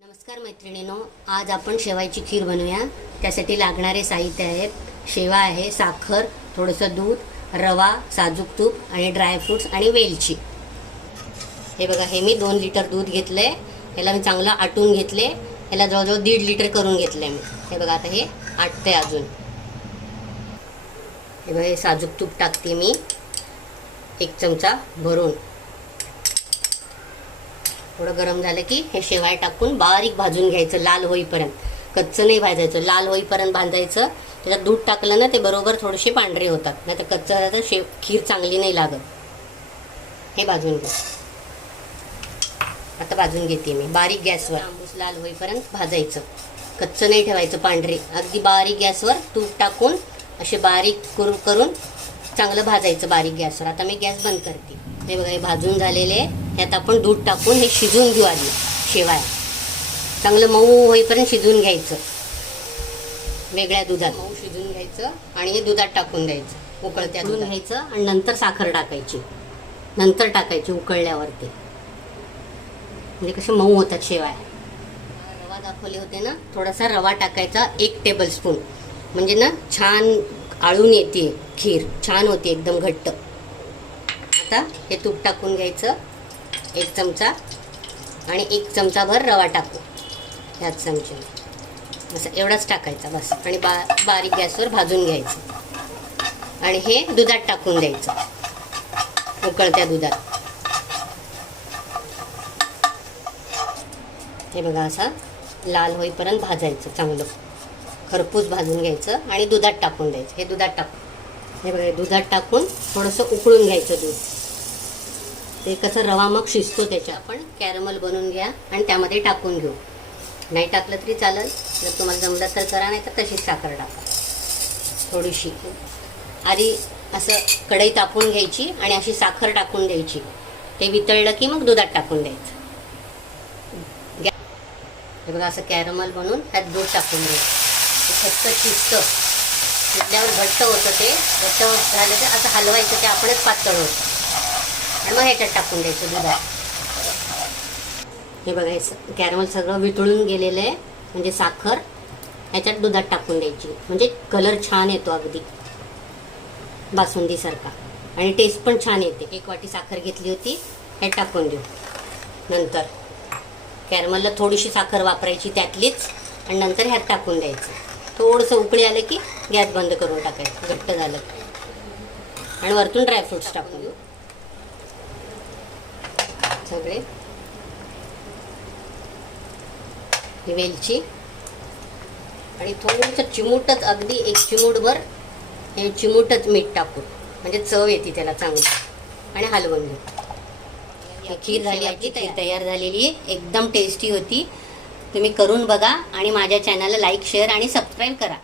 नमस्कार मैत्रिणींनो, आज आपण शेवायची खीर बनवूया। त्यासाठी लागणारे साहित्य आहेत: शेवा आहे, साखर, थोडंसं दूध, रवा, साजूक तूप आणि ड्रायफ्रुट्स आणि वेलची। हे बघा, हे मी 2 लिटर दूध घेतलंय। याला मी चांगलं आटून घेतले। याला जवळजवळ 1.5 लिटर करून घेतलंय मी। हे बघा, आता हे आटते अजून। हे बघा, हे साजूक तूप टाकते मी 1 चमचा भरून। थोडं गरम झालं की हे शेवाय टाकून बारीक भाजून घ्यायचं, लाल होईपर्यंत। कच्चं नाही भाजायचं, लाल होईपर्यंत भाजायचं। त्याच्यात दूध टाकलं ना, ते बरोबर थोडेसे पांढरे होतात, नाही तर कच्चं झालं तर खीर चांगली नाही लागत। हे भाजून घ्या। आता भाजून घेते मी बारीक गॅसवर। तांबूस लाल होईपर्यंत भाजायचं, कच्चं नाही ठेवायचं, पांढरे। अगदी बारीक गॅसवर तूप टाकून असे बारीक करून चांगलं भाजायचं बारीक गॅसवर। आता मी गॅस बंद करते। हे बघा, हे भाजून झालेले। यात आपण दूध टाकून हे शिजवून घेऊ आधी। शेवाय चांगलं मऊ होईपर्यंत शिजवून घ्यायचं, वेगळ्या दुधात मऊ शिजवून घ्यायचं आणि हे दुधात टाकून द्यायचं, उकळत्या दुधात घ्यायचं आणि नंतर साखर टाकायची, नंतर टाकायची उकळल्यावरती, म्हणजे कसे मऊ होतात शेवाय। रवा दाखवले होते ना, थोडासा रवा टाकायचा 1 टेबलस्पून, म्हणजे ना छान आळून येते खीर, छान होते एकदम घट्ट। आता हे तूप टाकून घ्यायचं 1 चमचा आणि 1 चमचाभर रवा टाकू ह्याच चमच्याने, असं एवढाच टाकायचा बस। आणि बारीक गॅसवर भाजून घ्यायचं आणि हे दुधात टाकून द्यायचं, उकळत्या दुधात। हे बघा, असा लाल होईपर्यंत भाजायचं, चांगलं खरपूस भाजून घ्यायचं आणि दुधात टाकून द्यायचं। हे दुधात टाकून, हे बघा, दुधात टाकून थोडंसं उकळून घ्यायचं दूध। ते कसं रवा मग शिजतो, त्याच्या आपण कॅरमल बनवून घ्या आणि त्यामध्ये टाकून घेऊ। नाही टाकलं तरी चालेल, जर तुम्हाला जमलं तर करा, नाही तर तशीच साखर टाका थोडीशी। आधी असं कढई तापवून घ्यायची आणि अशी साखर टाकून द्यायची। ते वितळलं की मग दुधात टाकून द्यायचं। हे बघा, असं कॅरमल बनवून त्यात दूध टाकून द्यायचं। फक्त शिजतं, शिजल्यावर घट्ट होतं, ते घट्ट झालं तर असं हलवायचं, ते आपणच पातळ होतं आणि मग ह्याच्यात टाकून द्यायचं दुधात। हे बघा, हे कॅरमल सगळं वितळून गेलेलं आहे, म्हणजे साखर ह्याच्यात दुधात टाकून द्यायची, म्हणजे कलर छान येतो अगदी बासुंदीसारखा आणि टेस्ट पण छान येते। 1 वाटी साखर घेतली होती, हे टाकून देऊ। नंतर कॅरमलला थोडीशी साखर वापरायची त्यातलीच आणि नंतर ह्यात टाकून द्यायचं। थोडंसं उकळी आलं की गॅस बंद करून टाकायचं, घट्ट झालं आणि वरतून ड्रायफ्रुट्स टाकून देऊ सगळे। ही वेलची आणि थोडंसं चिमूटच, अगदी 1 चिमूटभर, हे चिमूटच मीठ टाकू, म्हणजे चव येते त्याला चांगली, आणि हलवून घेऊ। खीर झाली आपली तयार झालेली, एकदम टेस्टी होती। तुम्ही करून बघा आणि माझ्या चॅनलला लाईक, शेअर आणि सबस्क्राईब करा।